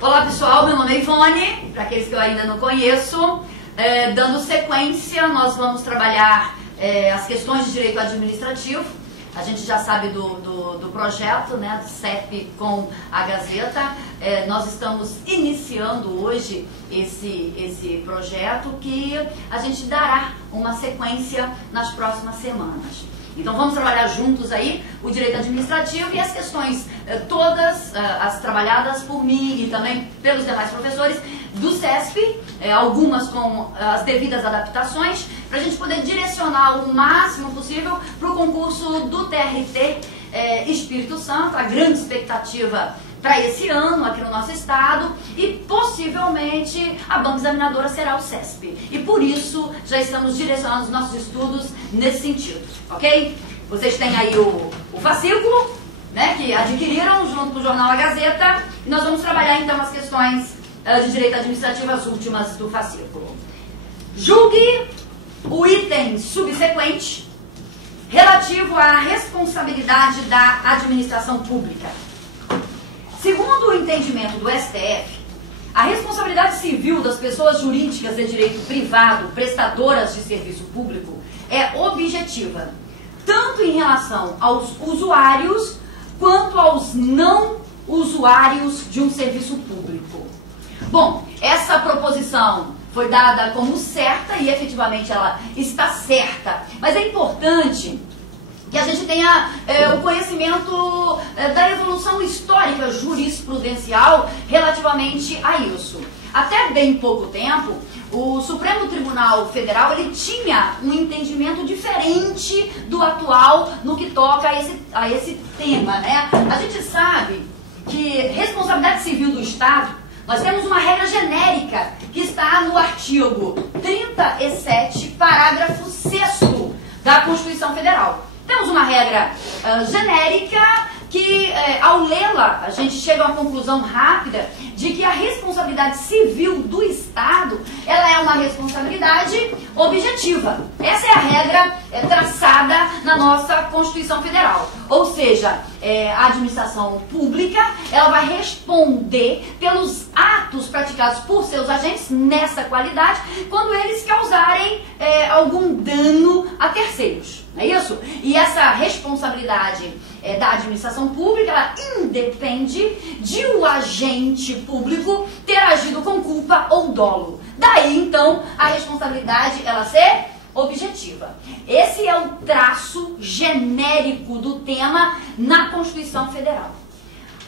Olá pessoal, meu nome é Ivone, para aqueles que eu ainda não conheço. Dando sequência, nós vamos trabalhar as questões de direito administrativo. A gente já sabe do projeto, né, do CEP com a Gazeta. Nós estamos iniciando hoje esse projeto que a gente dará uma sequência nas próximas semanas. Então vamos trabalhar juntos aí o direito administrativo e as questões todas as trabalhadas por mim e também pelos demais professores do CESP, algumas com as devidas adaptações, para a gente poder direcionar o máximo possível para o concurso do TRT Espírito Santo, a grande expectativa para esse ano aqui no nosso estado, e possivelmente a banca examinadora será o CESP. E por isso já estamos direcionando os nossos estudos nesse sentido, ok? Vocês têm aí o fascículo, né, que adquiriram junto com o jornal A Gazeta, e nós vamos trabalhar então as questões de direito administrativo, as últimas do fascículo. Julgue o item subsequente relativo à responsabilidade da administração pública. Segundo o entendimento do STF, a responsabilidade civil das pessoas jurídicas de direito privado prestadoras de serviço público é objetiva, tanto em relação aos usuários quanto aos não usuários de um serviço público. Bom, essa proposição foi dada como certa e efetivamente ela está certa, mas é importante que a gente tenha o conhecimento da evolução histórica jurisprudencial relativamente a isso. Até bem pouco tempo, o Supremo Tribunal Federal ele tinha um entendimento diferente do atual no que toca a esse tema, né? A gente sabe que responsabilidade civil do Estado, nós temos uma regra genérica que está no artigo 37, parágrafo 6º da Constituição Federal. Temos uma regra genérica que, ao lê-la, a gente chega a uma conclusão rápida de que a responsabilidade civil do Estado, ela é uma responsabilidade objetiva. Essa é a regra traçada na nossa Constituição Federal. Ou seja, a administração pública, ela vai responder pelos atos praticados por seus agentes nessa qualidade, quando eles causarem algum dano a terceiros. Não é isso? E essa responsabilidade da administração pública, ela independe de o agente público ter agido com culpa ou dolo. Daí, então, a responsabilidade, ela ser objetiva. Esse é o traço genérico do tema na Constituição Federal.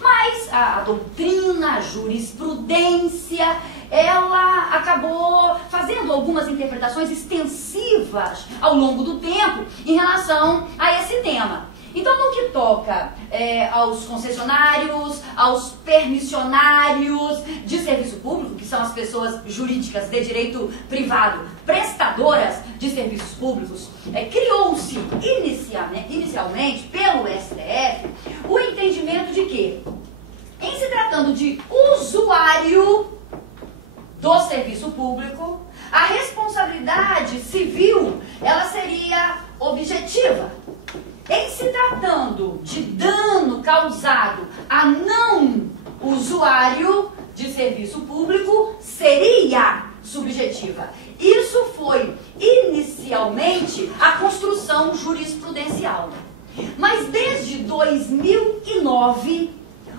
Mas a doutrina, a jurisprudência, ela acabou fazendo algumas interpretações extensivas ao longo do tempo em relação a esse tema. Então, no que toca aos concessionários, aos permissionários de serviço público, que são as pessoas jurídicas de direito privado, prestadoras de serviços públicos, criou-se inicialmente pelo STF o entendimento de que, em se tratando de usuário do serviço público, a responsabilidade civil ela seria objetiva. Em se tratando de dano causado a não usuário de serviço público, seria subjetiva. Isso foi inicialmente a construção jurisprudencial. Mas desde 2009,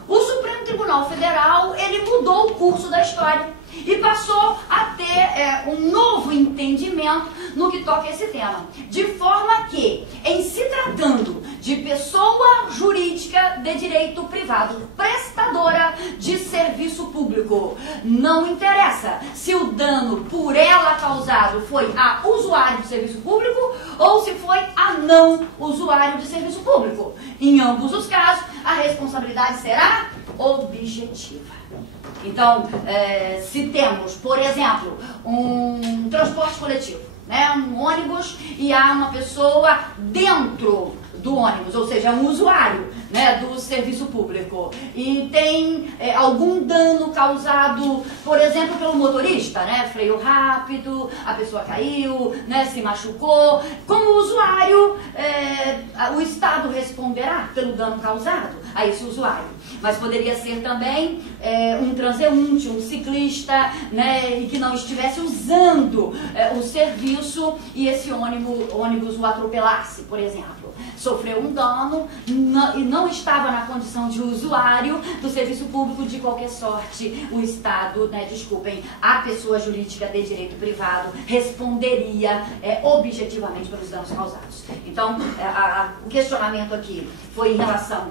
o Supremo Tribunal Federal ele mudou o curso da história e passou a ter um novo entendimento no que toca a esse tema. De forma que, em se tratando de pessoa jurídica de direito privado, prestadora de serviço público, não interessa se o dano por ela causado foi a usuário de serviço público ou se foi a não usuário de serviço público. Em ambos os casos, a responsabilidade será objetiva. Então, se temos, por exemplo, um transporte coletivo, né, um ônibus, e há uma pessoa dentro do ônibus, ou seja, um usuário, né, do serviço público, e tem algum dano causado, por exemplo, pelo motorista, né, freio rápido, a pessoa caiu, né, se machucou, como usuário, o Estado responderá pelo dano causado. a esse usuário. Mas poderia ser também um transeunte, um ciclista, né, e que não estivesse usando o serviço e esse ônibus o atropelasse, por exemplo. Sofreu um dano e não estava na condição de usuário do serviço público de qualquer sorte. O Estado, né, a pessoa jurídica de direito privado responderia objetivamente pelos danos causados. Então, o questionamento aqui foi em relação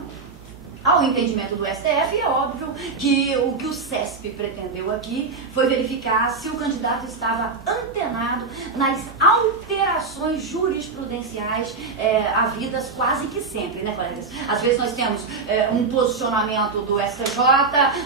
ao entendimento do STF, e é óbvio que o que o CESP pretendeu aqui foi verificar se o candidato estava antenado nas alterações jurisprudenciais havidas quase que sempre, né, colegas? Às vezes nós temos um posicionamento do STJ,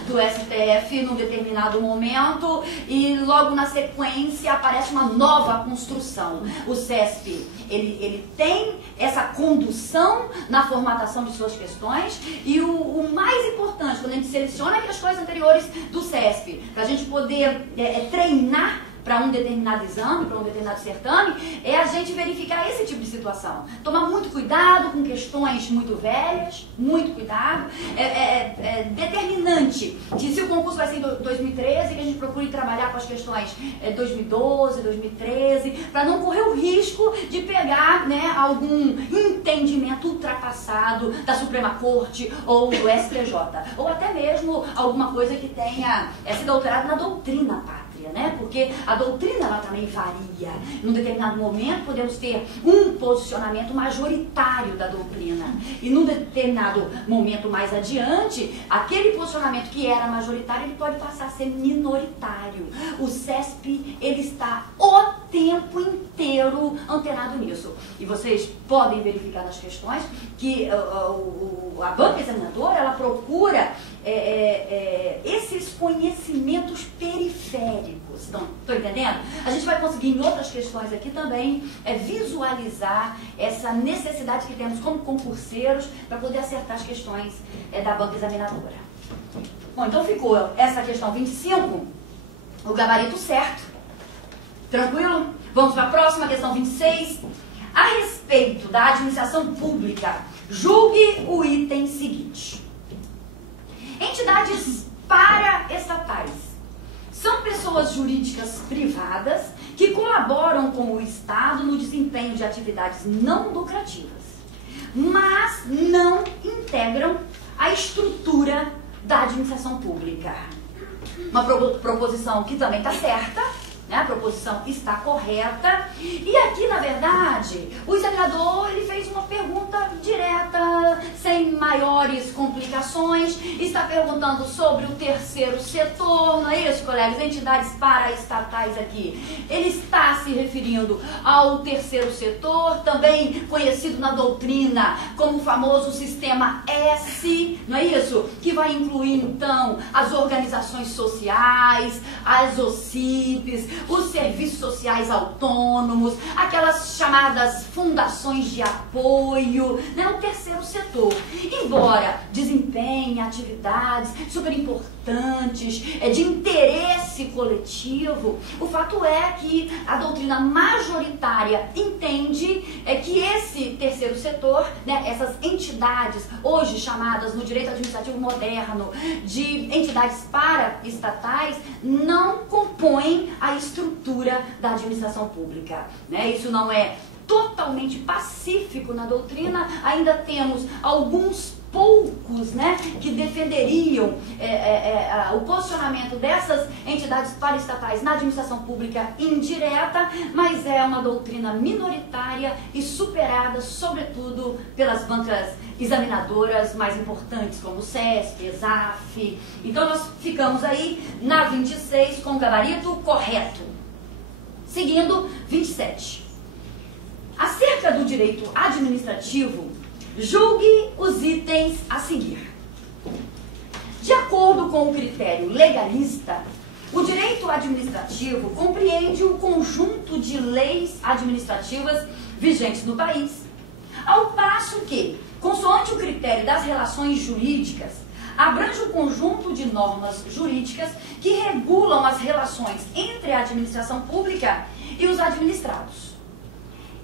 do STF num determinado momento e logo na sequência aparece uma nova construção. O CESP, ele tem essa condução na formatação de suas questões e o mais importante, quando a gente seleciona questões anteriores do CESP, para a gente poder treinar para um determinado exame, para um determinado certame, é a gente verificar esse tipo de situação. Tomar muito cuidado com questões muito velhas, muito cuidado. É determinante que se o concurso vai ser em 2013, que a gente procure trabalhar com as questões 2012, 2013, para não correr o risco de pegar, né, algum entendimento ultrapassado da Suprema Corte ou do STJ, ou até mesmo alguma coisa que tenha sido alterada na doutrina pátria. Né? Porque a doutrina ela também varia. Num determinado momento podemos ter um posicionamento majoritário da doutrina e num determinado momento mais adiante, aquele posicionamento que era majoritário ele pode passar a ser minoritário. O CESP ele está o tempo inteiro antenado nisso. E vocês podem verificar nas questões que a banca examinadora ela procura esses conhecimentos periféricos. Estão entendendo? A gente vai conseguir em outras questões aqui também visualizar essa necessidade que temos como concurseiros para poder acertar as questões da banca examinadora. Bom, então ficou essa questão 25, o gabarito certo. Tranquilo? Vamos para a próxima, questão 26. A respeito da administração pública, julgue o item seguinte. Entidades paraestatais são pessoas jurídicas privadas que colaboram com o Estado no desempenho de atividades não lucrativas, mas não integram a estrutura da administração pública. Uma proposição que também está certa, né? A proposição está correta. E aqui, na verdade, o examinador ele fez uma pergunta direta, sem maiores complicações. Está perguntando sobre o terceiro setor, não é isso, colegas? Entidades paraestatais aqui. Ele está se referindo ao terceiro setor, também conhecido na doutrina como o famoso sistema S, não é isso? Que vai incluir, então, as organizações sociais, as OCIPs, os serviços sociais autônomos, aquelas chamadas fundações de apoio, né? O terceiro setor. Embora desempenhe atividades super importantes, de interesse coletivo, o fato é que a doutrina majoritária entende que esse terceiro setor, né, essas entidades, hoje chamadas no direito administrativo moderno de entidades paraestatais, não compõem a estrutura da administração pública, né? Isso não é totalmente pacífico na doutrina. Ainda temos alguns poucos, né, que defenderiam o posicionamento dessas entidades paraestatais na administração pública indireta, mas é uma doutrina minoritária e superada, sobretudo, pelas bancas examinadoras mais importantes, como o CESP, ESAF. Então, nós ficamos aí na 26 com o gabarito correto. Seguindo, 27. Acerca do direito administrativo, julgue os itens a seguir. De acordo com o critério legalista, o direito administrativo compreende o conjunto de leis administrativas vigentes no país, ao passo que, consoante o critério das relações jurídicas, abrange um conjunto de normas jurídicas que regulam as relações entre a administração pública e os administrados.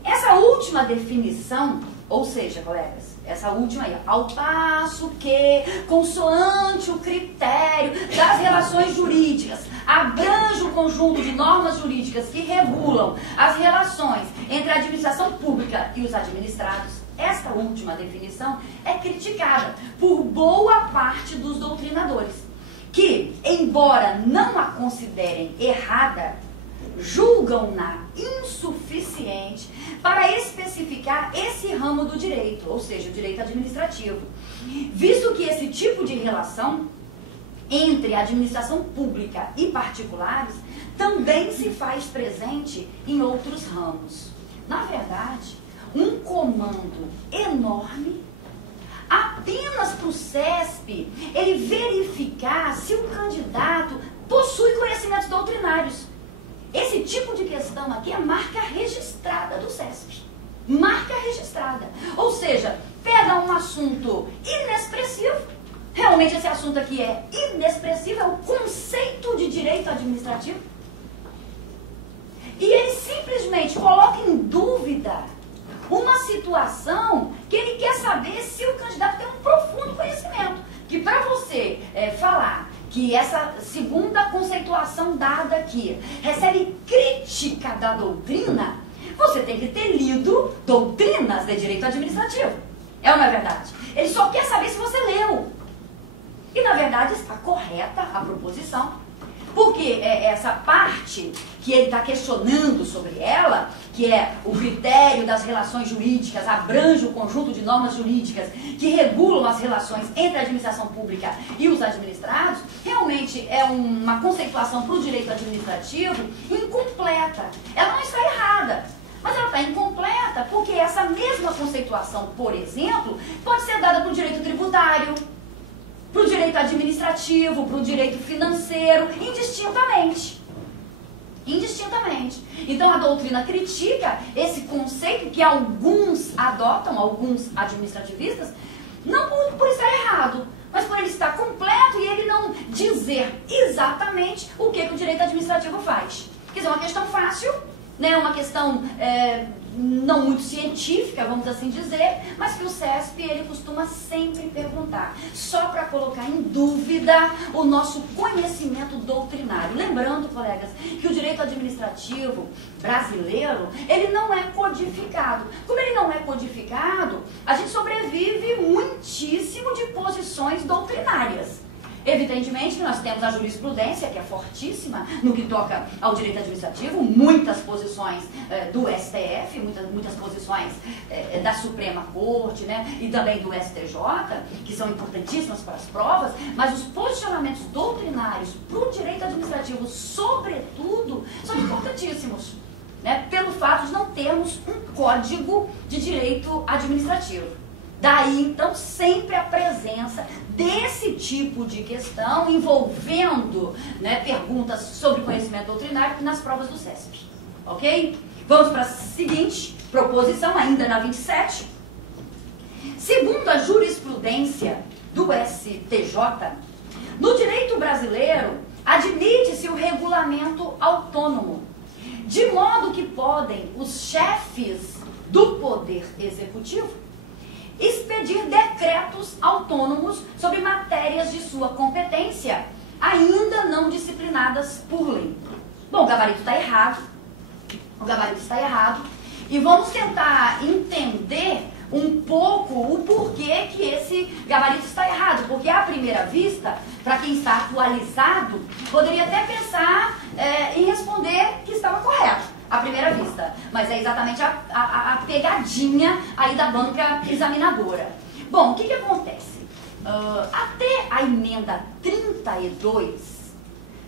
Essa última definição Ou seja, colegas, essa última aí, ao passo que, consoante o critério das relações jurídicas, abrange o conjunto de normas jurídicas que regulam as relações entre a administração pública e os administrados, esta última definição é criticada por boa parte dos doutrinadores, que, embora não a considerem errada, julgam-na insuficiente para especificar esse ramo do direito, ou seja, o direito administrativo, visto que esse tipo de relação entre a administração pública e particulares também se faz presente em outros ramos. Na verdade, um comando enorme apenas para o CESP ele verificar se o candidato possui conhecimentos doutrinários. Esse tipo de questão aqui é marca registrada do CESP. Marca registrada. Ou seja, pega um assunto inexpressivo, realmente esse assunto aqui é inexpressivo, é o conceito de direito administrativo, e ele simplesmente coloca em dúvida uma situação que ele quer saber se o candidato tem um profundo conhecimento. Que para você falar que essa segunda conceituação dada aqui recebe crítica da doutrina, você tem que ter lido doutrinas de direito administrativo. É ou não é verdade? Ele só quer saber se você leu. E na verdade está correta a proposição, porque essa parte que ele está questionando sobre ela, que é o critério das relações jurídicas, abrange o conjunto de normas jurídicas que regulam as relações entre a administração pública e os administrados, realmente é uma conceituação para o direito administrativo incompleta. Ela não está errada, mas ela está incompleta porque essa mesma conceituação, por exemplo, pode ser dada para o direito tributário, para o direito administrativo, para o direito financeiro, indistintamente. Indistintamente. Então a doutrina critica esse conceito que alguns adotam, alguns administrativistas, não por estar errado, mas por ele estar completo e ele não dizer exatamente o que o direito administrativo faz. Quer dizer, é uma questão fácil, né? Uma questão não muito científica, vamos assim dizer, mas que o CESP ele costuma sempre perguntar, só para colocar em dúvida o nosso conhecimento doutrinário. Lembrando, colegas, que o direito administrativo brasileiro, ele não é codificado. Como ele não é codificado, a gente sobrevive muitíssimo de posições doutrinárias. Evidentemente que nós temos a jurisprudência, que é fortíssima no que toca ao direito administrativo, muitas posições do STF, muitas posições da Suprema Corte, né, e também do STJ, que são importantíssimas para as provas, mas os posicionamentos doutrinários para o direito administrativo, sobretudo, são importantíssimos, né, pelo fato de não termos um código de direito administrativo. Daí, então, sempre a presença desse tipo de questão envolvendo, né, perguntas sobre conhecimento doutrinário nas provas do CESP. Ok? Vamos para a seguinte proposição, ainda na 27. Segundo a jurisprudência do STJ, no direito brasileiro, admite-se o regulamento autônomo, de modo que podem os chefes do Poder Executivo expedir decretos autônomos sobre matérias de sua competência, ainda não disciplinadas por lei. Bom, o gabarito está errado. O gabarito está errado. E vamos tentar entender um pouco o porquê que esse gabarito está errado. Porque, à primeira vista, para quem está atualizado, poderia até pensar em responder que estava correto à primeira vista, mas é exatamente a pegadinha aí da banca examinadora. Bom, o que acontece? Até a emenda 32,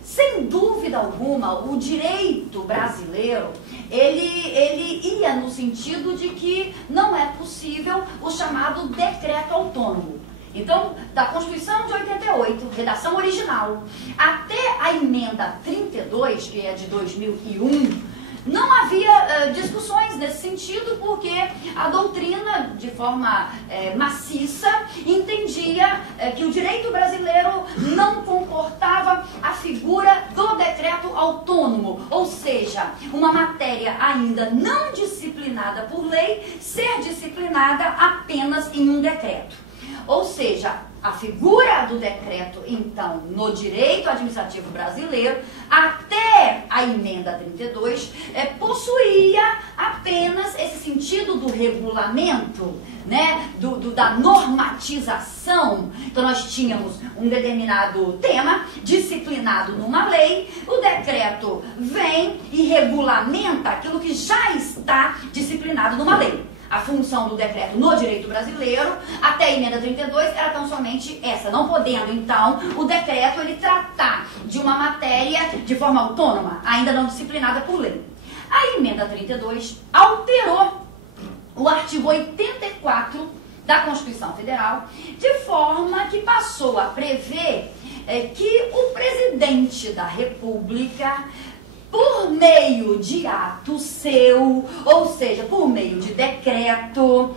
sem dúvida alguma, o direito brasileiro, ele ia no sentido de que não é possível o chamado decreto autônomo. Então, da Constituição de 88, redação original, até a emenda 32, que é de 2001, não havia discussões nesse sentido, porque a doutrina, de forma maciça, entendia que o direito brasileiro não comportava a figura do decreto autônomo, ou seja, uma matéria ainda não disciplinada por lei ser disciplinada disciplinada apenas em um decreto. Ou seja, a figura do decreto, então, no direito administrativo brasileiro, até a emenda 32, possuía apenas esse sentido do regulamento, né, da normatização. Então, nós tínhamos um determinado tema disciplinado numa lei, o decreto vem e regulamenta aquilo que já está disciplinado numa lei. A função do decreto no direito brasileiro, até a emenda 32, era tão somente essa, não podendo, então, o decreto ele tratar de uma matéria de forma autônoma, ainda não disciplinada por lei. A emenda 32 alterou o artigo 84 da Constituição Federal, de forma que passou a prever que o presidente da República, por meio de ato seu, ou seja, por meio de decreto,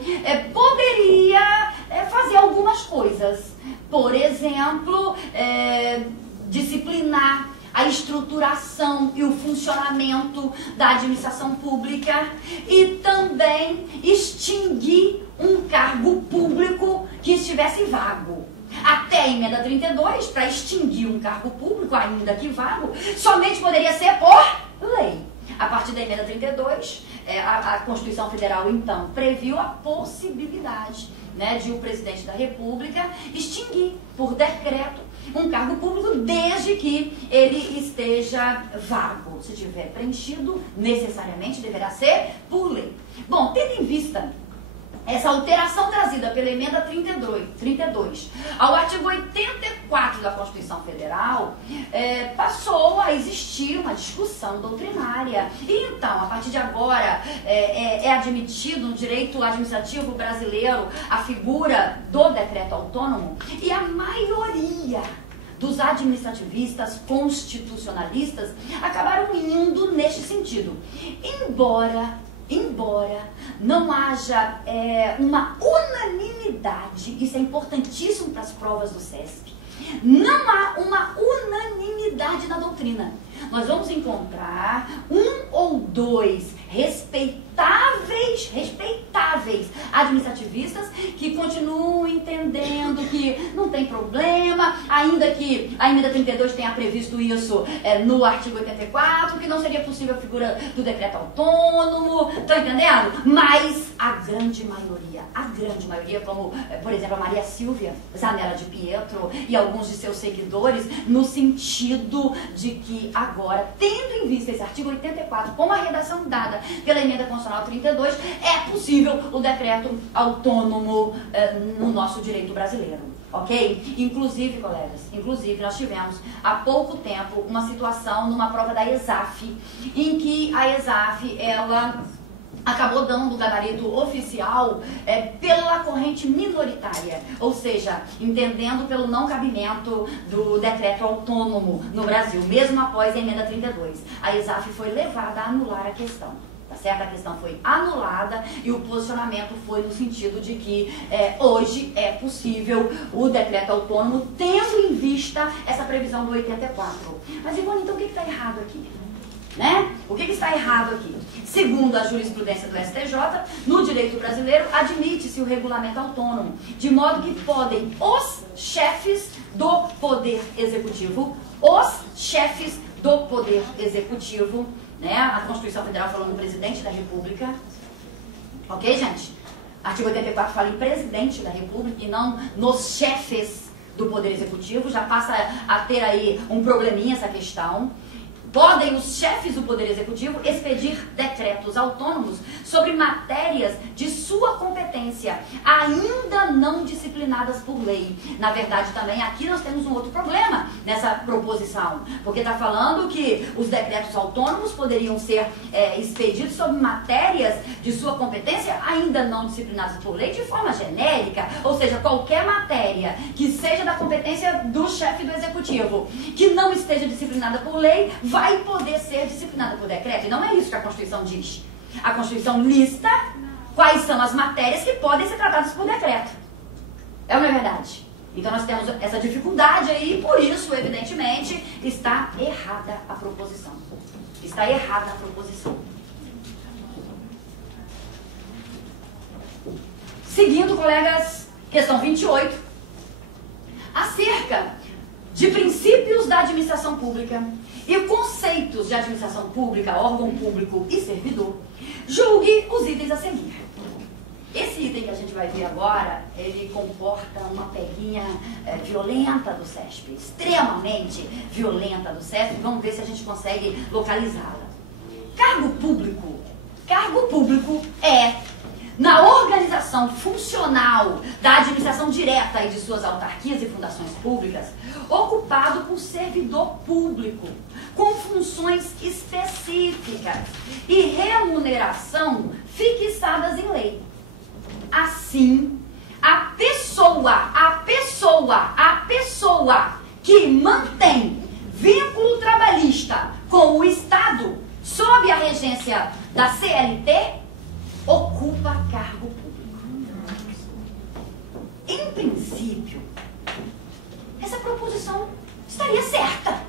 poderia fazer algumas coisas. Por exemplo, disciplinar a estruturação e o funcionamento da administração pública e também extinguir um cargo público que estivesse vago. Até a emenda 32, para extinguir um cargo público, ainda que vago, somente poderia ser por lei. A partir da emenda 32, a Constituição Federal, então, previu a possibilidade, né, de o presidente da República extinguir, por decreto, um cargo público, desde que ele esteja vago. Se tiver preenchido, necessariamente deverá ser por lei. Bom, tendo em vista essa alteração trazida pela emenda 32 ao artigo 84 da Constituição Federal, passou a existir uma discussão doutrinária. E então, a partir de agora, é admitido no direito administrativo brasileiro a figura do decreto autônomo, e a maioria dos administrativistas constitucionalistas acabaram indo neste sentido. Embora não haja uma unanimidade, isso é importantíssimo para as provas do SESP, não há uma unanimidade na doutrina. Nós vamos encontrar um ou dois respeitáveis administrativistas que continuam entendendo que não tem problema, ainda que a emenda 32 tenha previsto isso no artigo 84, que não seria possível a figura do decreto autônomo, estão entendendo? Mas a grande maioria, como, por exemplo, a Maria Silvia Zanella de Pietro e alguns de seus seguidores, no sentido de que agora, tendo em vista esse artigo 84, com a redação dada pela emenda constitucional 32, é possível o decreto autônomo no nosso direito brasileiro, ok? Inclusive, colegas, nós tivemos há pouco tempo uma situação numa prova da ESAF, em que a ESAF, ela acabou dando o gabarito oficial pela corrente minoritária, ou seja, entendendo pelo não cabimento do decreto autônomo no Brasil, mesmo após a emenda 32. A ESAF foi levada a anular a questão, tá certo? A questão foi anulada e o posicionamento foi no sentido de que hoje é possível o decreto autônomo, tendo em vista essa previsão do 84. Mas, Ivone, então o que está errado aqui? Né? O que está errado aqui? Segundo a jurisprudência do STJ, no direito brasileiro, admite-se o regulamento autônomo, de modo que podem os chefes do Poder Executivo, né? A Constituição Federal falando do presidente da República, ok, gente? Artigo 84 fala em presidente da República e não nos chefes do Poder Executivo, já passa a ter aí um probleminha essa questão. Podem os chefes do Poder Executivo expedir decretos autônomos sobre matérias de sua competência, ainda não disciplinadas por lei. Na verdade, também aqui nós temos um outro problema nessa proposição, porque está falando que os decretos autônomos poderiam ser expedidos sobre matérias de sua competência, ainda não disciplinadas por lei, de forma genérica, ou seja, qualquer matéria que seja da competência do chefe do Executivo, que não esteja disciplinada por lei, vai poder ser disciplinada por decreto. E não é isso que a Constituição diz. A Constituição lista quais são as matérias que podem ser tratadas por decreto. É ou não é verdade? Então nós temos essa dificuldade aí, por isso, evidentemente, está errada a proposição. Está errada a proposição. Seguindo, colegas, questão 28, acerca de princípios da administração pública e conceitos de administração pública, órgão público e servidor, julgue os itens a seguir. Esse item que a gente vai ver agora, ele comporta uma peguinha violenta do CESP, extremamente violenta do CESP. Vamos ver se a gente consegue localizá-la. Cargo público é, na organização funcional da administração direta e de suas autarquias e fundações públicas, ocupado por servidor público, com funções específicas e remuneração fixadas em lei. Assim, a pessoa que mantém vínculo trabalhista com o Estado sob a regência da CLT ocupa cargo público. Em princípio, essa proposição estaria certa.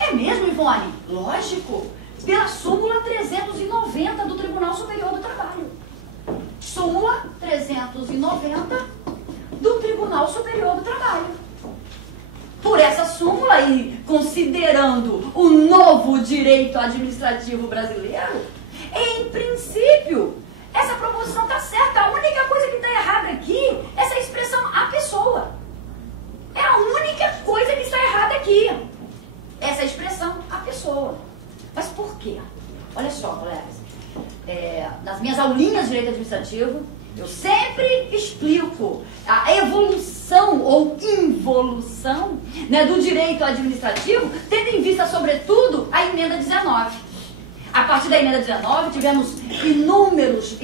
É mesmo, Ivone? Lógico, pela súmula 390 do Tribunal Superior do Trabalho. Súmula 390 do Tribunal Superior do Trabalho. Por essa súmula e considerando o novo direito administrativo brasileiro, em princípio, essa proposição está certa. A única coisa que está errada aqui é essa expressão "a pessoa". É a única coisa que está errada aqui. Essa expressão "a pessoa". Mas por quê? Olha só, colegas. Nas minhas aulinhas de direito administrativo, eu sempre explico a evolução ou involução, né, do direito administrativo, tendo em vista, sobretudo, a emenda 19. A partir da emenda 19, tivemos inúmeros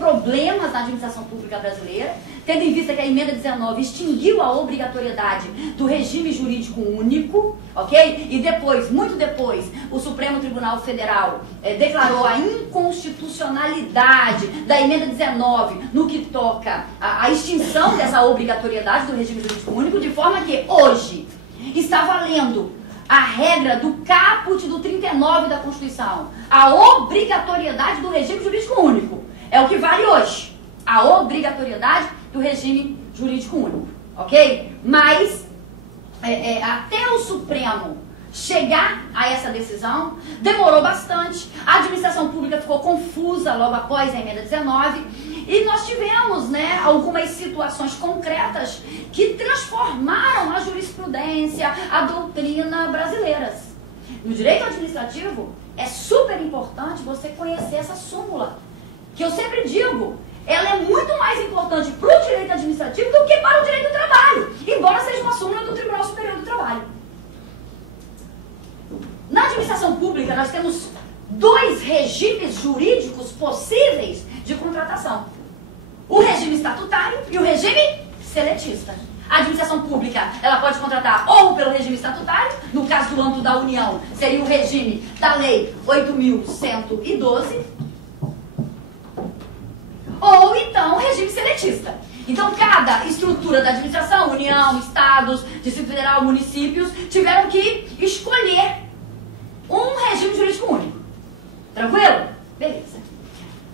problemas na administração pública brasileira, tendo em vista que a emenda 19 extinguiu a obrigatoriedade do regime jurídico único, ok? E depois, muito depois, o Supremo Tribunal Federal declarou a inconstitucionalidade da emenda 19 no que toca à extinção dessa obrigatoriedade do regime jurídico único, de forma que hoje está valendo a regra do caput do 39 da Constituição, a obrigatoriedade do regime jurídico único. É o que vale hoje, a obrigatoriedade do regime jurídico único, ok? Mas, até o Supremo chegar a essa decisão, demorou bastante, a administração pública ficou confusa logo após a emenda 19, e nós tivemos, né, algumas situações concretas que transformaram a jurisprudência, a doutrina brasileiras. No direito administrativo, é super importante você conhecer essa súmula, que eu sempre digo, ela é muito mais importante para o direito administrativo do que para o direito do trabalho, embora seja uma súmula do Tribunal Superior do Trabalho. Na administração pública, nós temos dois regimes jurídicos possíveis de contratação: o regime estatutário e o regime seletista. A administração pública, ela pode contratar ou pelo regime estatutário, no caso do âmbito da União, seria o regime da Lei 8.112, ou então o regime seletista. Então, cada estrutura da administração, União, Estados, Distrito Federal, municípios, tiveram que escolher um regime jurídico único. Tranquilo? Beleza.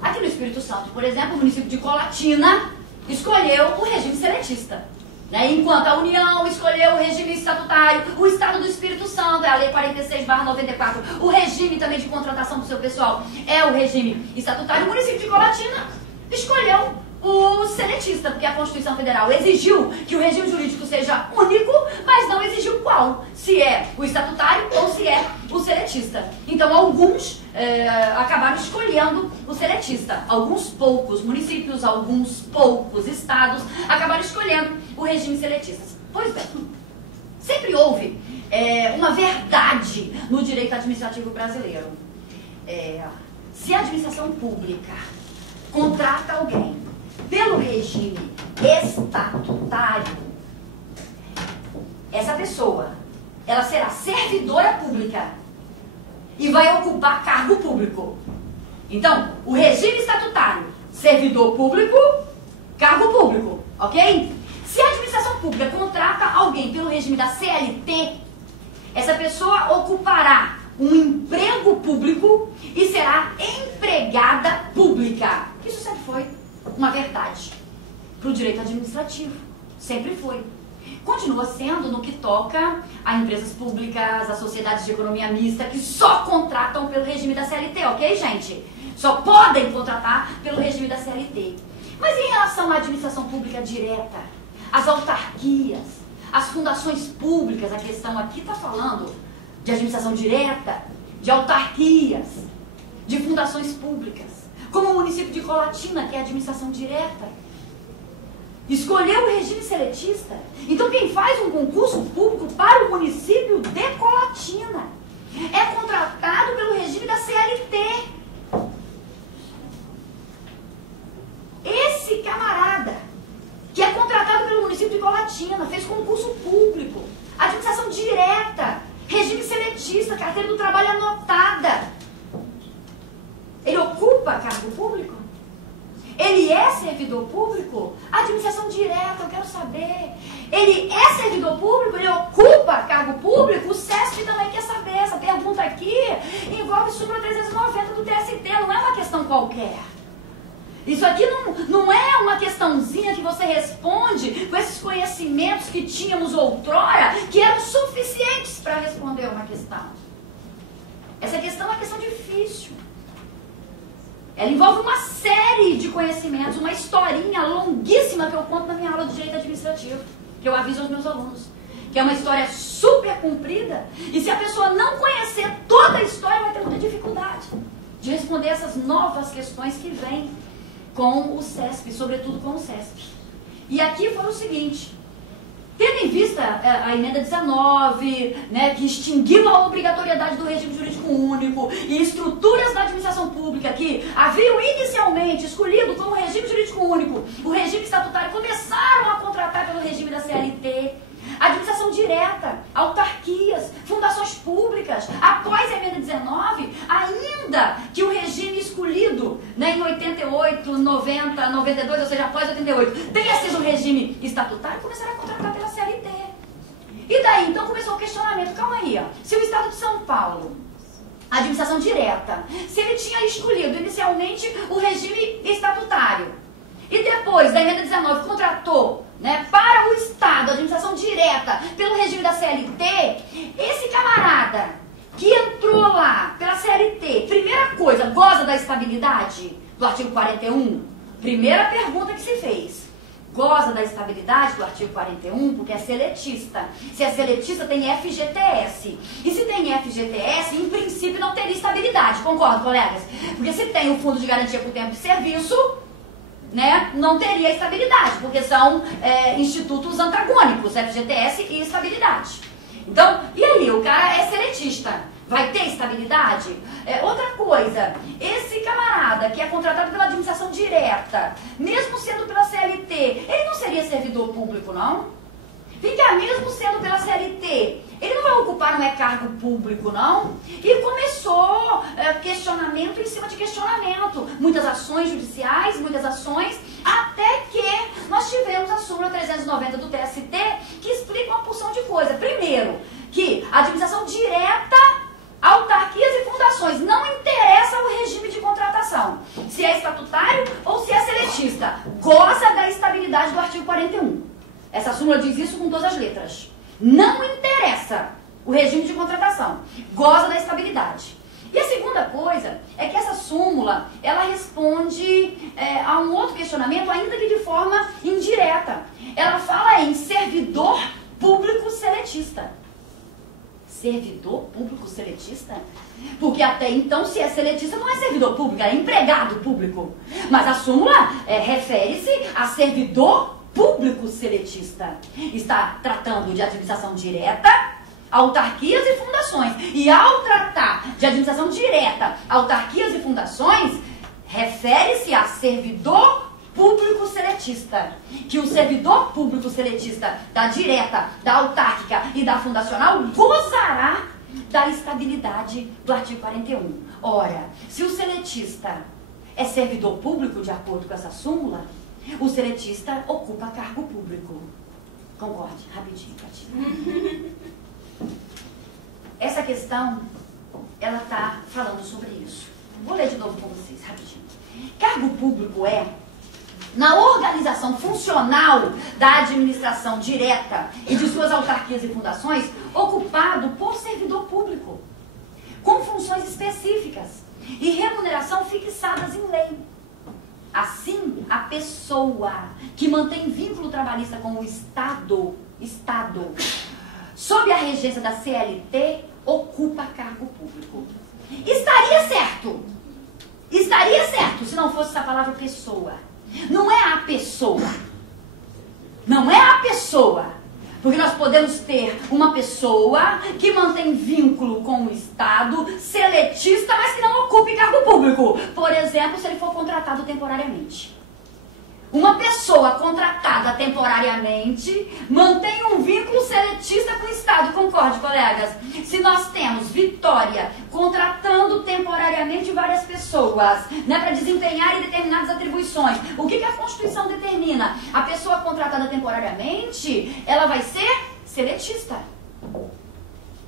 Aqui no Espírito Santo, por exemplo, o município de Colatina escolheu o regime seletista, né? Enquanto a União escolheu o regime estatutário, o Estado do Espírito Santo, é a Lei 46/94, o regime também de contratação do seu pessoal é o regime estatutário. O município de Colatina escolheu o seletista, porque a Constituição Federal exigiu que o regime jurídico seja único, mas não exigiu qual, se é o estatutário ou se é o seletista. Então, alguns acabaram escolhendo o seletista. Alguns poucos municípios, alguns poucos estados acabaram escolhendo o regime seletista. Pois bem, sempre houve uma verdade no direito administrativo brasileiro. Se a administração pública contrata alguém pelo regime estatutário, essa pessoa, ela será servidora pública e vai ocupar cargo público. Então, o regime estatutário, servidor público, cargo público, ok? Se a administração pública contrata alguém pelo regime da CLT, essa pessoa ocupará um emprego público e será empregada pública. Isso sempre foi uma verdade para o direito administrativo. Sempre foi. Continua sendo no que toca a empresas públicas, a sociedades de economia mista, que só contratam pelo regime da CLT, ok, gente? Só podem contratar pelo regime da CLT. Mas em relação à administração pública direta, as autarquias, as fundações públicas, a questão aqui está falando de administração direta, de autarquias, de fundações públicas, como o município de Colatina, que é a administração direta, escolheu o regime seletista. Então quem faz um concurso público para o município de Colatina é contratado pelo regime da CLT. Esse camarada, que é contratado pelo município de Colatina, fez concurso público, administração direta, regime seletista, carteira do trabalho anotada. Ele ocupa cargo público? Ele é servidor público? Administração direta, eu quero saber. Ele é servidor público? Ele ocupa cargo público? O SESP também quer saber. Essa pergunta aqui envolve súmula 390 do TST, não é uma questão qualquer. Isso aqui não é uma questãozinha que você responde com esses conhecimentos que tínhamos outrora, que eram suficientes para responder uma questão. Essa questão é uma questão difícil. Ela envolve uma série de conhecimentos, uma historinha longuíssima que eu conto na minha aula de Direito Administrativo, que eu aviso aos meus alunos, que é uma história super comprida, e se a pessoa não conhecer toda a história, vai ter muita dificuldade de responder essas novas questões que vêm com o SESP, sobretudo com o SESP. E aqui foi o seguinte: tendo em vista a emenda 19, né, que extinguiu a obrigatoriedade do regime jurídico único e estruturas da administração pública que haviam inicialmente escolhido como regime jurídico único o regime estatutário, começaram a contratar pelo regime da CLT, administração direta, autarquias, fundações públicas, após a emenda 19, ainda que o regime escolhido, né, em 88, 90, 92, ou seja, após 88, tenha sido um regime estatutário, começaram a contratar pela CLT. E daí, então, começou o questionamento. Calma aí, ó. Se o Estado de São Paulo, a administração direta, se ele tinha escolhido inicialmente o regime estatutário, e depois da emenda 19 contratou, né, para o Estado, a administração direta, pelo regime da CLT, esse camarada que entrou lá pela CLT, primeira coisa, goza da estabilidade do artigo 41? Primeira pergunta que se fez. Goza da estabilidade do artigo 41 porque é seletista. Se é seletista, tem FGTS. E se tem FGTS, em princípio não teria estabilidade. Concordo, colegas? Porque se tem o Fundo de Garantia por Tempo de Serviço, né, não teria estabilidade, porque são institutos antagônicos, FGTS e estabilidade. Então, e aí, o cara é seletista, vai ter estabilidade? Outra coisa, esse camarada que é contratado pela administração direta, mesmo sendo pela CLT, ele não seria servidor público, não? Vem cá, mesmo sendo pela CLT, ele não vai ocupar, não é cargo público, não? E começou questionamento em cima de questionamento. Muitas ações judiciais, muitas ações, até que nós tivemos a súmula 390 do TST, que explica uma porção de coisa. Primeiro, que a administração direta, autarquias e fundações, não interessa o regime de contratação, se é estatutário ou se é seletista, goza da estabilidade do artigo 41. Essa súmula diz isso com todas as letras. Não interessa o regime de contratação, goza da estabilidade. E a segunda coisa é que essa súmula, ela responde a um outro questionamento, ainda que de forma indireta. Ela fala em servidor público seletista. Servidor público seletista? Porque até então, se é seletista, não é servidor público, é empregado público. Mas a súmula refere-se a servidor público seletista. Está tratando de administração direta, autarquias e fundações. E ao tratar de administração direta, autarquias e fundações, refere-se a servidor público seletista. Que o servidor público seletista da direta, da autárquica e da fundacional gozará da estabilidade do artigo 41. Ora, se o seletista é servidor público, de acordo com essa súmula, o seletista ocupa cargo público. Concorde? Rapidinho, Patinho. Essa questão, ela está falando sobre isso. Vou ler de novo com vocês, rapidinho. Cargo público é, na organização funcional da administração direta e de suas autarquias e fundações, ocupado por servidor público, com funções específicas e remuneração fixadas em lei. Assim, a pessoa que mantém vínculo trabalhista com o Estado, sob a regência da CLT, ocupa cargo público. Estaria certo se não fosse essa palavra pessoa. Não é a pessoa. Não é a pessoa. Porque nós podemos ter uma pessoa que mantém vínculo com o Estado, seletista, mas que não ocupe cargo público. Por exemplo, se ele for contratado temporariamente. Uma pessoa contratada temporariamente mantém um vínculo seletista com o Estado. Concorde, colegas? Se nós temos Vitória contratando temporariamente várias pessoas, né, para desempenharem determinadas atribuições, o que a Constituição determina? A pessoa contratada temporariamente, ela vai ser seletista.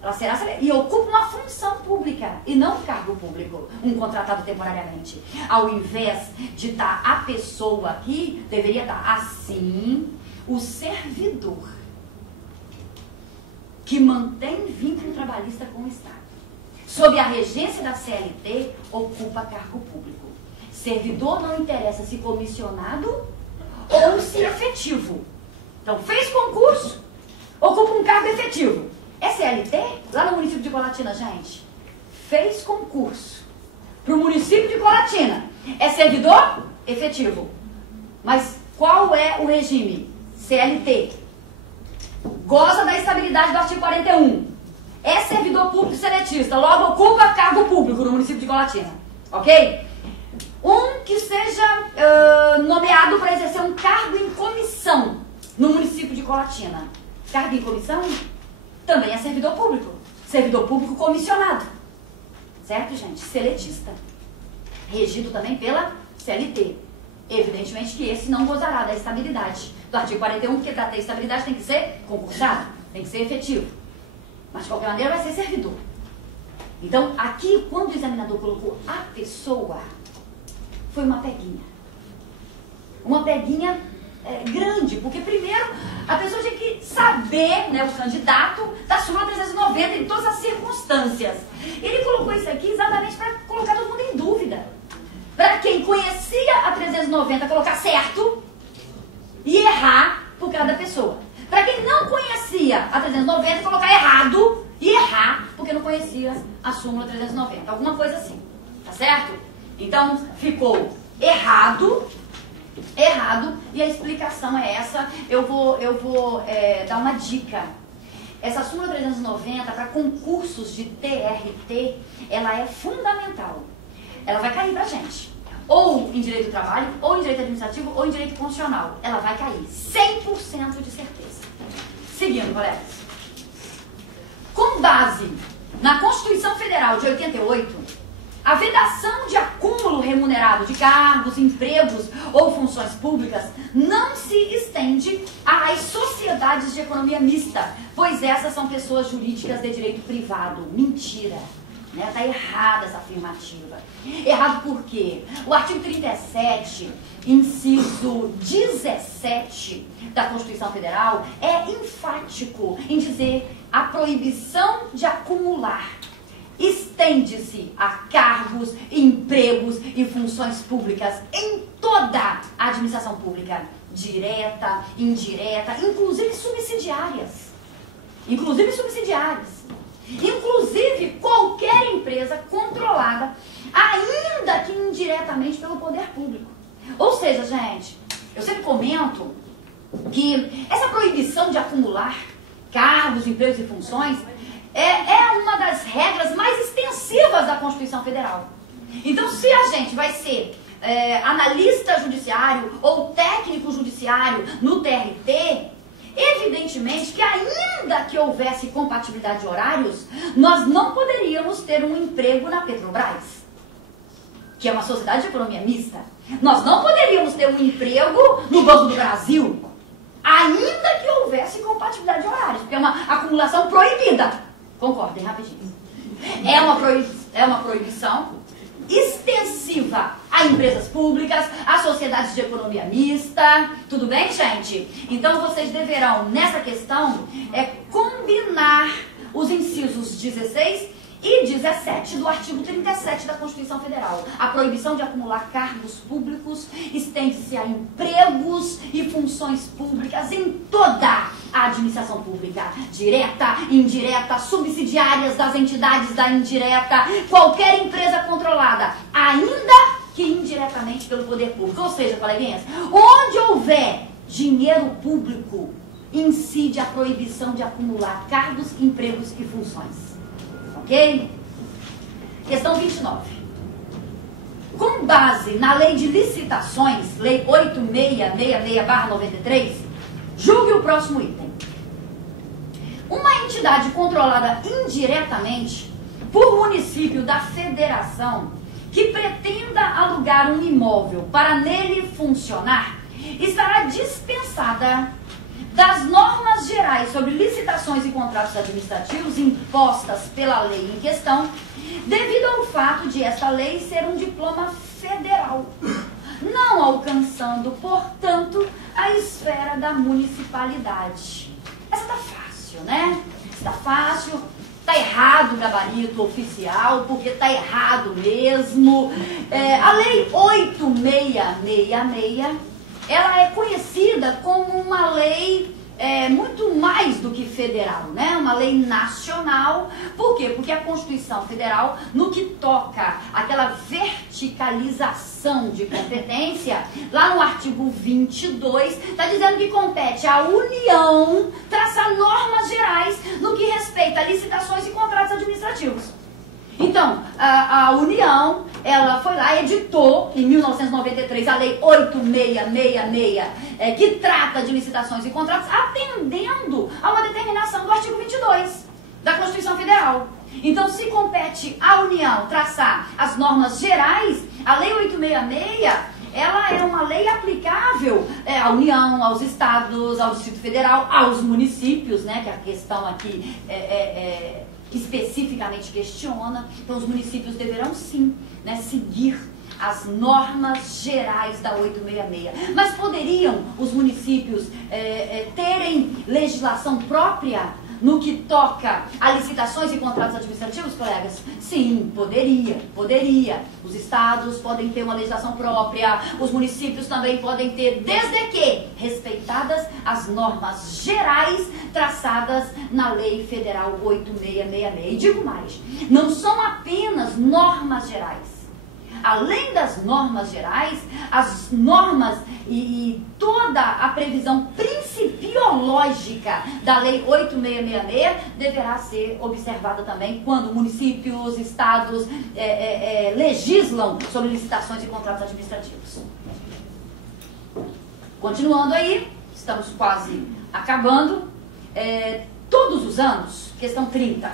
Ela será e ocupa uma função pública e não um cargo público, um contratado temporariamente. Ao invés de estar a pessoa aqui, deveria estar assim, o servidor que mantém vínculo trabalhista com o Estado, sob a regência da CLT, ocupa cargo público. Servidor não interessa se comissionado ou se efetivo. Então, fez concurso, ocupa um cargo efetivo. É CLT? Lá no município de Colatina, gente. Fez concurso para o município de Colatina. É servidor efetivo. Mas qual é o regime? CLT. Goza da estabilidade do artigo 41. É servidor público seletista. Logo ocupa cargo público no município de Colatina. Ok? Um que seja nomeado para exercer um cargo em comissão no município de Colatina. Cargo em comissão? Também é servidor público. Servidor público comissionado. Certo, gente? Seletista. Regido também pela CLT. Evidentemente que esse não gozará da estabilidade do artigo 41, porque para ter estabilidade tem que ser concursado, tem que ser efetivo. Mas de qualquer maneira vai ser servidor. Então, aqui, quando o examinador colocou a pessoa, foi uma peguinha. Uma peguinha grande, porque primeiro a pessoa tinha que saber, né, o candidato, da súmula 390 em todas as circunstâncias. Ele colocou isso aqui exatamente para colocar todo mundo em dúvida. Para quem conhecia a 390 colocar certo e errar por cada pessoa. Para quem não conhecia a 390 colocar errado e errar porque não conhecia a súmula 390. Alguma coisa assim, tá certo? Então ficou errado, e a explicação é essa. Eu vou dar uma dica. Essa súmula 390 para concursos de TRT, ela é fundamental. Ela vai cair pra gente. Ou em direito do trabalho, ou em direito administrativo, ou em direito constitucional. Ela vai cair. 100% de certeza. Seguindo, colegas. Com base na Constituição Federal de 88, a vedação de acúmulo remunerado de cargos, empregos ou funções públicas não se estende às sociedades de economia mista, pois essas são pessoas jurídicas de direito privado. Mentira. Está errada essa afirmativa. Errado por quê? O artigo 37, inciso 17 da Constituição Federal é enfático em dizer a proibição de acumular estende-se a cargos, empregos e funções públicas em toda a administração pública, direta, indireta, inclusive subsidiárias. Inclusive qualquer empresa controlada, ainda que indiretamente pelo poder público. Ou seja, gente, eu sempre comento que essa proibição de acumular cargos, empregos e funções é uma das regras mais extensivas da Constituição Federal. Então, se a gente vai ser analista judiciário ou técnico judiciário no TRT, evidentemente que ainda que houvesse compatibilidade de horários, nós não poderíamos ter um emprego na Petrobras, que é uma sociedade de economia mista. Nós não poderíamos ter um emprego no Banco do Brasil, ainda que houvesse compatibilidade de horários, porque é uma acumulação proibida. Concordem rapidinho. É uma proibição extensiva a empresas públicas, a sociedades de economia mista, tudo bem, gente? Então vocês deverão, nessa questão, combinar os incisos 16 e 17 do artigo 37 da Constituição Federal. A proibição de acumular cargos públicos estende-se a empregos e funções públicas em toda a administração pública, direta, indireta, subsidiárias das entidades da indireta, qualquer empresa controlada, ainda que indiretamente pelo poder público. Ou seja, coleguinhas, onde houver dinheiro público, incide a proibição de acumular cargos, empregos e funções. Ok? Questão 29. Com base na Lei de Licitações, Lei 8666/93, julgue o próximo item. Uma entidade controlada indiretamente por município da federação que pretenda alugar um imóvel para nele funcionar, estará dispensada das normas gerais sobre licitações e contratos administrativos impostas pela lei em questão, devido ao fato de esta lei ser um diploma federal, não alcançando, portanto, a esfera da municipalidade. Essa tá fácil, né? Está fácil. Tá errado o gabarito oficial, porque tá errado mesmo. A Lei 8666, ela é conhecida como uma lei muito mais do que federal, né? Uma lei nacional. Por quê? Porque a Constituição Federal, no que toca aquela verticalização de competência, lá no artigo 22, está dizendo que compete à União traçar normas gerais no que respeita a licitações e contratos administrativos. Então, a União, ela foi lá e editou, em 1993, a Lei 8666, que trata de licitações e contratos, atendendo a uma determinação do artigo 22 da Constituição Federal. Então, se compete à União traçar as normas gerais, a Lei 8666, ela é uma lei aplicável à União, aos estados, ao Distrito Federal, aos municípios, né, que a questão aqui especificamente questiona. Então, os municípios deverão sim, né, seguir as normas gerais da 866. Mas poderiam os municípios terem legislação própria no que toca a licitações e contratos administrativos, colegas? Sim, poderia. Os estados podem ter uma legislação própria, os municípios também podem ter, desde que respeitadas as normas gerais traçadas na Lei Federal 8666. E digo mais, não são apenas normas gerais. Além das normas gerais, as normas e toda a previsão principiológica da Lei 8666 deverá ser observada também quando municípios, estados legislam sobre licitações e contratos administrativos. Continuando aí, estamos quase acabando. Todos os anos, questão 30,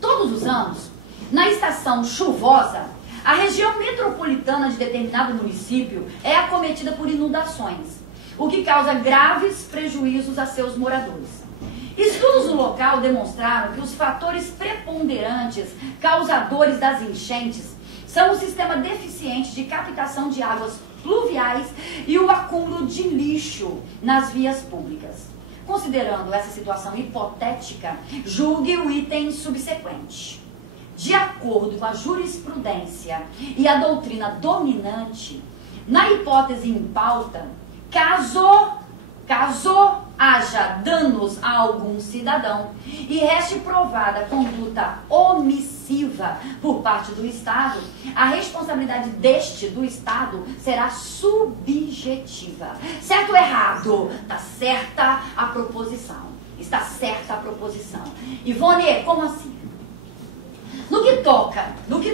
todos os anos, na estação chuvosa, a região metropolitana de determinado município é acometida por inundações, o que causa graves prejuízos a seus moradores. Estudos no local demonstraram que os fatores preponderantes causadores das enchentes são o sistema deficiente de captação de águas pluviais e o acúmulo de lixo nas vias públicas. Considerando essa situação hipotética, julgue o item subsequente. De acordo com a jurisprudência e a doutrina dominante, na hipótese em pauta, caso haja danos a algum cidadão e reste provada conduta omissiva por parte do Estado, a responsabilidade do Estado será subjetiva. Certo ou errado? Está certa a proposição. Está certa a proposição. Ivone, como assim? No que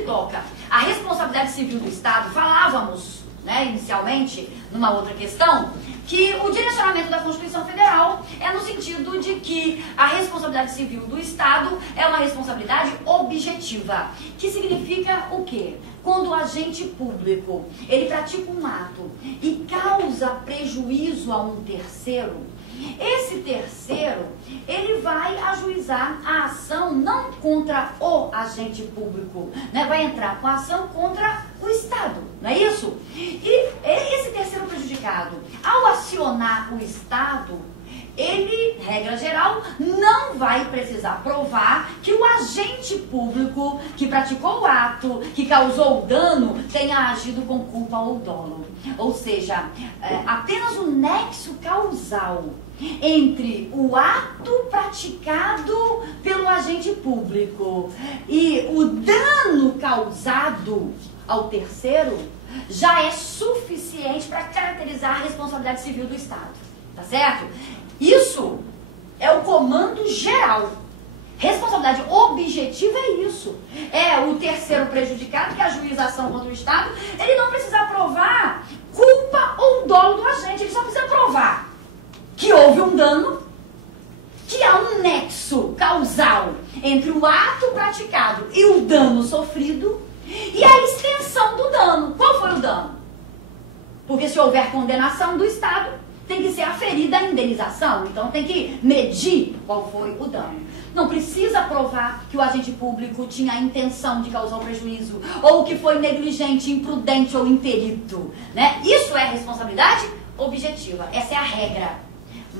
toca a responsabilidade civil do Estado, falávamos, né, inicialmente, numa outra questão, que o direcionamento da Constituição Federal é no sentido de que a responsabilidade civil do Estado é uma responsabilidade objetiva. Que significa o quê? Quando o agente público, ele pratica um ato e causa prejuízo a um terceiro, Esse terceiro, ele vai ajuizar a ação não contra o agente público, né? Vai entrar com a ação contra o Estado, não é isso? E esse terceiro prejudicado, ao acionar o Estado, ele, regra geral, não vai precisar provar que o agente público que praticou o ato, que causou o dano, tenha agido com culpa ou dolo. Ou seja, apenas o nexo causal entre o ato praticado pelo agente público e o dano causado ao terceiro já é suficiente para caracterizar a responsabilidade civil do Estado, tá certo? Isso é o comando geral. Responsabilidade objetiva é isso. É o terceiro prejudicado que ajuiza a ação contra o Estado. Ele não precisa provar culpa ou dolo do agente. Ele só precisa provar que houve um dano, que há um nexo causal entre o ato praticado e o dano sofrido e a extensão do dano. Qual foi o dano? Porque se houver condenação do Estado, tem que ser aferida a indenização, então tem que medir qual foi o dano. Não precisa provar que o agente público tinha a intenção de causar o prejuízo, ou que foi negligente, imprudente ou imperito, né? Isso é responsabilidade objetiva, essa é a regra.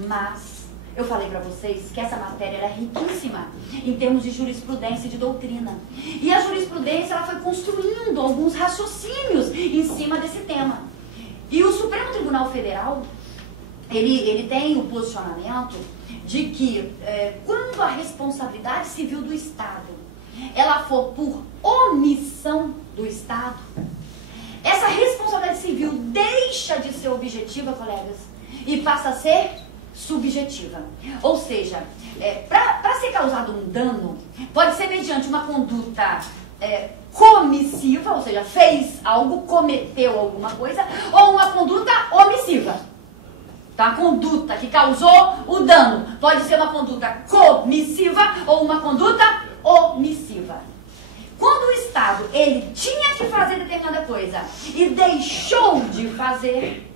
Mas eu falei para vocês que essa matéria era riquíssima em termos de jurisprudência e de doutrina. E a jurisprudência ela foi construindo alguns raciocínios em cima desse tema. E o Supremo Tribunal Federal, ele tem o posicionamento de que quando a responsabilidade civil do Estado ela for por omissão do Estado, essa responsabilidade civil deixa de ser objetiva, colegas, e passa a ser subjetiva. Ou seja, para ser causado um dano, pode ser mediante uma conduta comissiva, ou seja, fez algo, cometeu alguma coisa, ou uma conduta omissiva. A conduta que causou o dano pode ser uma conduta comissiva ou uma conduta omissiva. Quando o Estado ele tinha que fazer determinada coisa e deixou de fazer,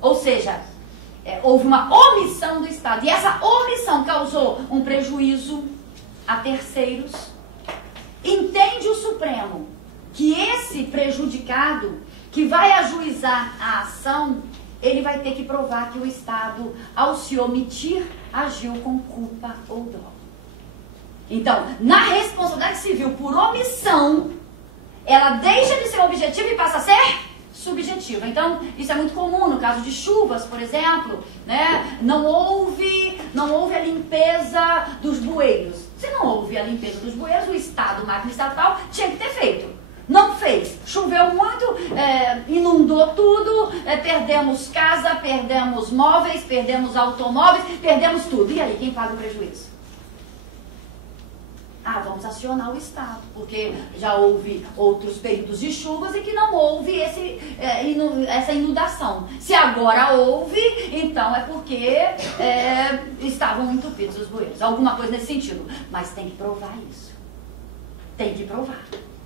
ou seja, houve uma omissão do Estado e essa omissão causou um prejuízo a terceiros, entende o Supremo que esse prejudicado que vai ajuizar a ação, ele vai ter que provar que o Estado, ao se omitir, agiu com culpa ou dolo. Então, na responsabilidade civil por omissão, ela deixa de ser objetiva e passa a ser subjetiva. Então, isso é muito comum no caso de chuvas, por exemplo, né? Não houve a limpeza dos bueiros. Se não houve a limpeza dos bueiros, o Estado, máquina estatal, tinha que ter feito. Não fez. Choveu muito, inundou tudo, perdemos casa, perdemos móveis, perdemos automóveis, perdemos tudo. E aí, quem paga o prejuízo? Vamos acionar o Estado, porque já houve outros períodos de chuvas e que não houve essa inundação. Se agora houve, então é porque estavam entupidos os bueiros. Alguma coisa nesse sentido. Mas tem que provar isso. Tem que provar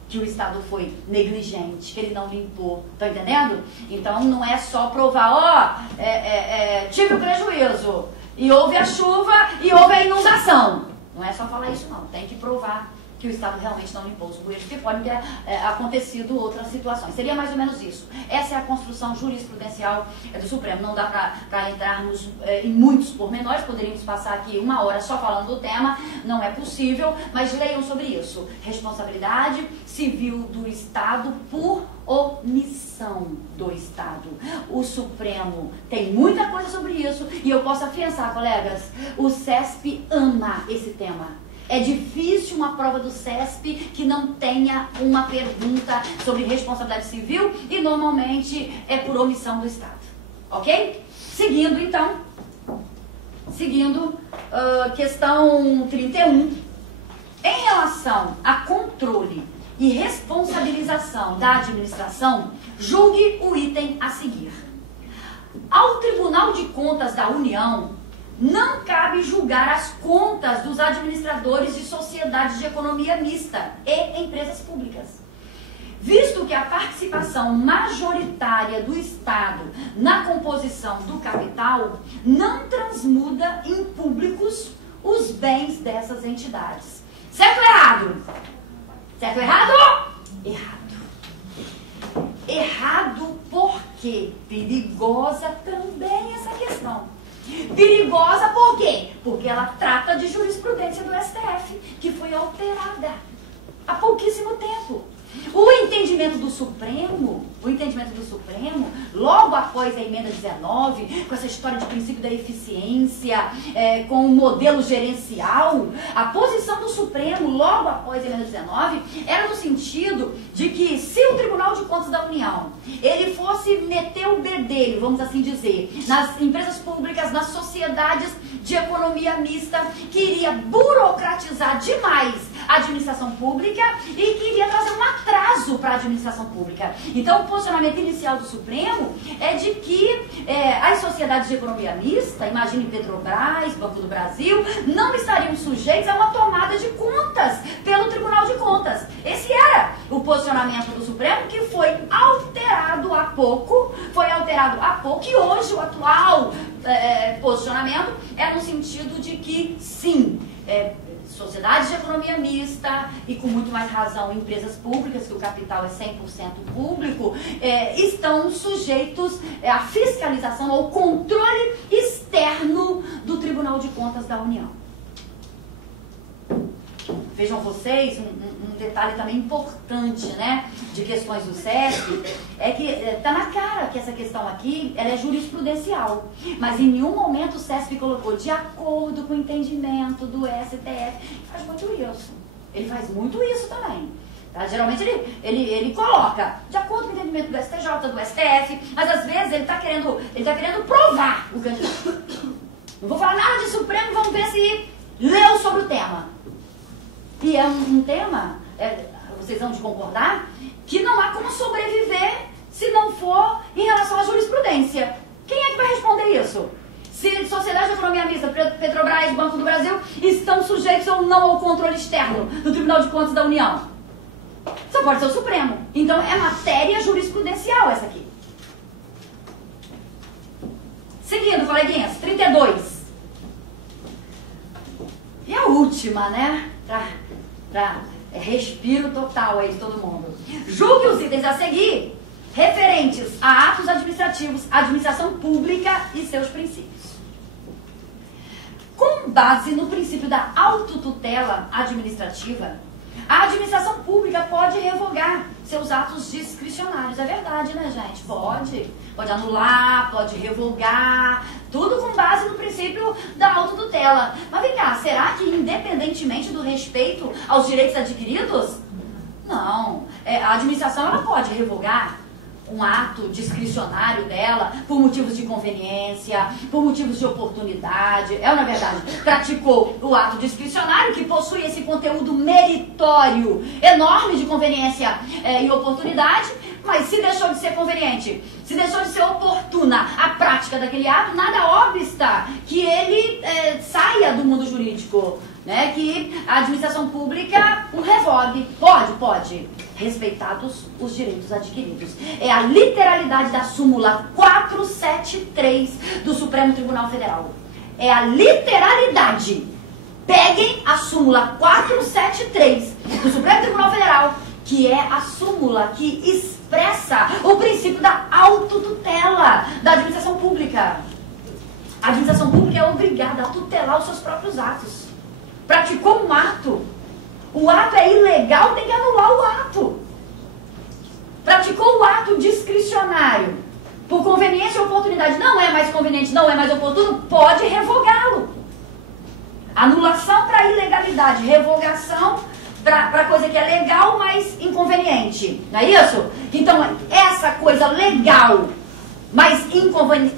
que o Estado foi negligente, que ele não limpou, tá entendendo? Então não é só provar, tive o prejuízo, e houve a chuva, e houve a inundação. Não é só falar isso não, tem que provar que o Estado realmente não limpou os bueiros, porque pode ter acontecido outras situações. Seria mais ou menos isso. Essa é a construção jurisprudencial do Supremo. Não dá para entrarmos em muitos pormenores, poderíamos passar aqui 1 hora só falando do tema, não é possível, mas leiam sobre isso. Responsabilidade civil do Estado por omissão do Estado. O Supremo tem muita coisa sobre isso e eu posso afiançar, colegas, o CESP ama esse tema. É difícil uma prova do CESP que não tenha uma pergunta sobre responsabilidade civil e normalmente é por omissão do Estado. Ok? Seguindo então, questão 31. Em relação a controle e responsabilização da administração, julgue o item a seguir. Ao Tribunal de Contas da União, não cabe julgar as contas dos administradores de sociedades de economia mista e empresas públicas. visto que a participação majoritária do Estado na composição do capital não transmuda em públicos os bens dessas entidades. Certo ou errado? Certo ou errado? Errado. Errado porque perigosa também essa questão. Perigosa por quê? Porque ela trata de jurisprudência do STF, que foi alterada há pouquíssimo tempo. O entendimento do Supremo, logo após a emenda 19, com essa história de princípio da eficiência, com o modelo gerencial, a posição do Supremo, logo após a emenda 19, era no sentido de que se o Tribunal de Contas da União, ele fosse meter o bedelho, vamos assim dizer, nas empresas públicas, nas sociedades de economia mista, que iria burocratizar demais a administração pública e que iria trazer um atraso para a administração pública. Então, o posicionamento inicial do Supremo é de que as sociedades de economia mista, imagine Petrobras, Banco do Brasil, não estariam sujeitos a uma tomada de contas pelo Tribunal de Contas. Esse era o posicionamento do Supremo, que foi alterado há pouco, e hoje o atual posicionamento é no sentido de que, sim, sociedades de economia mista e com muito mais razão empresas públicas, que o capital é 100% público, estão sujeitos à fiscalização, ao controle externo do Tribunal de Contas da União. Vejam vocês, um detalhe também importante, né, de questões do SESC, é que está na cara que essa questão aqui, ela é jurisprudencial, mas em nenhum momento o SESC colocou de acordo com o entendimento do STF. Ele faz muito isso também. Tá? Geralmente ele coloca de acordo com o entendimento do STJ, do STF, mas às vezes ele está querendo provar o candidato. Não vou falar nada de Supremo, vamos ver se leu sobre o tema. E é um tema, vocês vão de concordar, que não há como sobreviver se não for em relação à jurisprudência. Quem é que vai responder isso? Se sociedade de economia mista, Petrobras, Banco do Brasil, estão sujeitos ou não ao controle externo do Tribunal de Contas da União? Só pode ser o Supremo. Então é matéria jurisprudencial essa aqui. Seguindo, coleguinhas, 32. E a última, né? Respiro total aí de todo mundo. Julgue os itens a seguir referentes a atos administrativos, administração pública e seus princípios. Com base no princípio da autotutela administrativa, a administração pública pode revogar seus atos discricionários. É verdade, né, gente? Pode anular, pode revogar, tudo com base no princípio da autotutela. Mas vem cá, será que independentemente do respeito aos direitos adquiridos? Não. A administração ela pode revogar um ato discricionário dela por motivos de conveniência, por motivos de oportunidade. Na verdade, praticou o ato discricionário que possui esse conteúdo meritório enorme de conveniência e oportunidade, mas se deixou de ser conveniente, se deixou de ser oportuna a prática daquele ato, nada obsta que ele saia do mundo jurídico, né? Que a administração pública o revogue. Pode, respeitados os direitos adquiridos. É a literalidade da súmula 473 do Supremo Tribunal Federal. É a literalidade. Peguem a súmula 473 do Supremo Tribunal Federal, que é a súmula que expressa o princípio da autotutela da administração pública. A administração pública é obrigada a tutelar os seus próprios atos. Praticou um ato, o ato é ilegal, tem que anular o ato. Praticou o ato discricionário, por conveniência ou oportunidade, não é mais conveniente, não é mais oportuno, pode revogá-lo. Anulação para ilegalidade, revogação para coisa que é legal, mas inconveniente, não é isso? Então, essa coisa legal, mas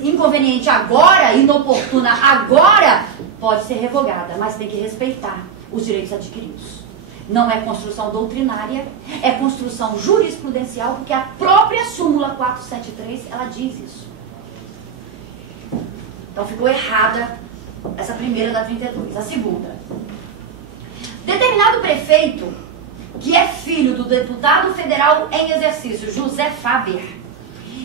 inconveniente agora, inoportuna agora, pode ser revogada, mas tem que respeitar os direitos adquiridos. Não é construção doutrinária, é construção jurisprudencial, porque a própria súmula 473, ela diz isso. Então ficou errada essa primeira da 32. A segunda. Determinado prefeito que é filho do deputado federal em exercício, José Faber,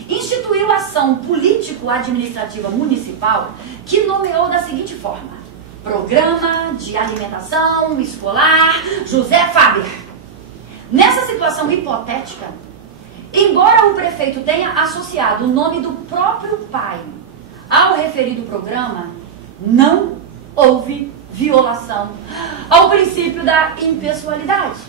instituiu ação político-administrativa municipal que nomeou da seguinte forma: Programa de Alimentação Escolar José Faber. Nessa situação hipotética, embora o prefeito tenha associado o nome do próprio pai ao referido programa, não houve violação ao princípio da impessoalidade,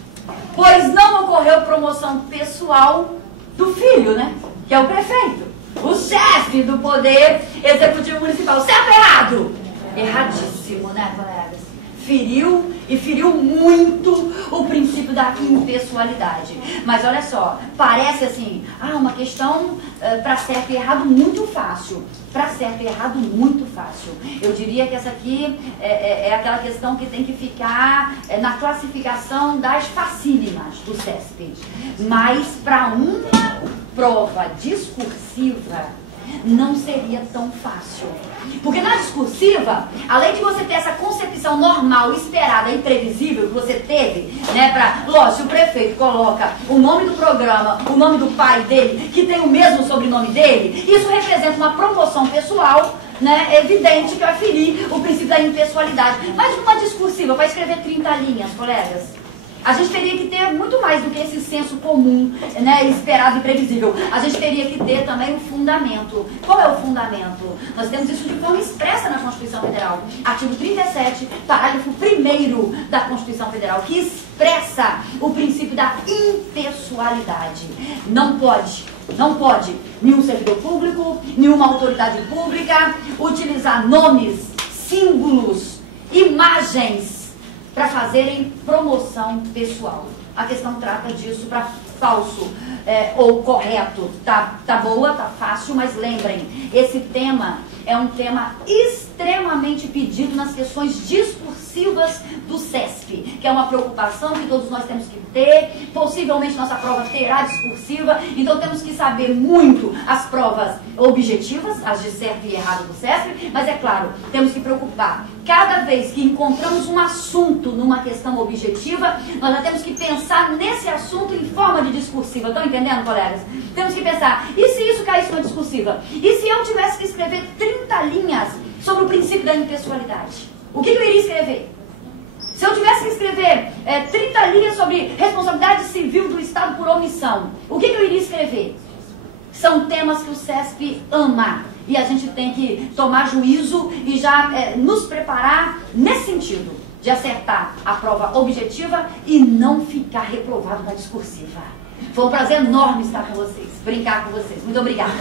pois não ocorreu promoção pessoal do filho, né? Que é o prefeito, o chefe do Poder Executivo Municipal. Certo ou errado? Erradíssimo, né, colegas? Feriu e feriu muito o princípio da impessoalidade. Mas olha só, parece assim, uma questão para certo e errado muito fácil. Para certo e errado muito fácil. Eu diria que essa aqui é aquela questão que tem que ficar na classificação das facílimas do CESP. Mas para uma prova discursiva não seria tão fácil. Porque na discursiva, além de você ter essa concepção normal, esperada e previsível que você teve, né, lógico, se o prefeito coloca o nome do programa, o nome do pai dele, que tem o mesmo sobrenome dele, isso representa uma promoção pessoal, né, evidente que vai ferir o princípio da impessoalidade. Mas numa discursiva, para escrever 30 linhas, colegas, a gente teria que ter muito mais do que esse senso comum, né, esperado e previsível. A gente teria que ter também um fundamento. Qual é o fundamento? Nós temos isso de forma expressa na Constituição Federal. Artigo 37, parágrafo 1º da Constituição Federal, que expressa o princípio da impessoalidade. Não pode nenhum servidor público, nenhuma autoridade pública utilizar nomes, símbolos, imagens para fazerem promoção pessoal. A questão trata disso para falso ou correto. Tá boa, tá fácil, mas lembrem, esse tema é um tema extremamente pedido nas questões discursivas do CESP, que é uma preocupação que todos nós temos que ter. Possivelmente nossa prova terá discursiva, então temos que saber muito as provas objetivas, as de certo e errado do CESP, mas é claro, temos que preocupar. Cada vez que encontramos um assunto numa questão objetiva, nós já temos que pensar nesse assunto em forma de discursiva. Estão entendendo, colegas? Temos que pensar, e se isso caísse numa discursiva? E se eu tivesse que escrever 30 linhas sobre o princípio da impessoalidade? O que eu iria escrever? Se eu tivesse que escrever 30 linhas sobre responsabilidade civil do Estado por omissão, o que eu iria escrever? São temas que o CESP ama. E a gente tem que tomar juízo e já nos preparar nesse sentido, de acertar a prova objetiva e não ficar reprovado na discursiva. Foi um prazer enorme estar com vocês, brincar com vocês. Muito obrigada.